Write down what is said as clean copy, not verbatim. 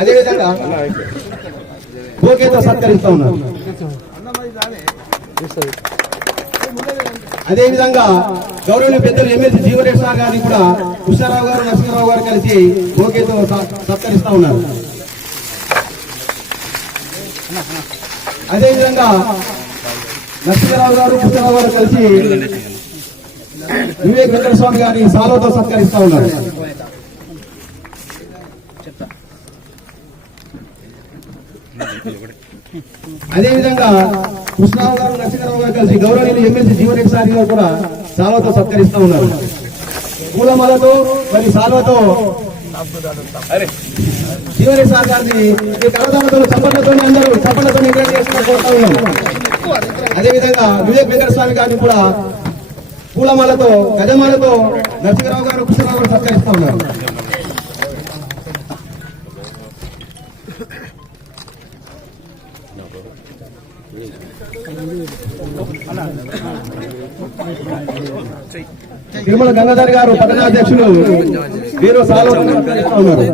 అదేవిధంగా బోకేతో సత్కరిస్తా ఉన్నారు. అదేవిధంగా గౌరవనీయ పెద్దలు ఎమ్మెల్సీ జీవన్ సార్ గారిని కూడా కృష్ణారావు గారు నరసింహరావు గారు కలిసి బోకేతో సత్కరిస్తా ఉన్నారు. అదేవిధంగా నరసింహరావు గారు కృష్ణారావు గారు కలిసి వివేక్ వెంకటస్వామి గారిని సాలోతో సత్కరిస్తా ఉన్నారు. అదేవిధంగా కృష్ణారావు గారు నరసింహరావు గారు కలిసి గౌరవనీయులు ఎమ్మెల్సీ జీవన్ సార్ గారు కూడా సాల్వతో సత్కరిస్తా ఉన్నారు. పూలమాలతో మరి సాల్వతో జీవన్ సార్ గారిని ఈ కళాదాలతో చప్పట్లతో అందరూ చప్పట్లతో కోరుతా ఉన్నాం. అదేవిధంగా వివేక్ వెంకటస్వామి గారిని కూడా పూలమాలతో గజమాలతో నరసింహరావు గారు కృష్ణరావు గారు సత్కరిస్తా ఉన్నారు. తిరుమల గంగాధర్ గారు పట్టణాధ్యక్షులు వీరు సాలో సత్కరిస్తా ఉన్నారు.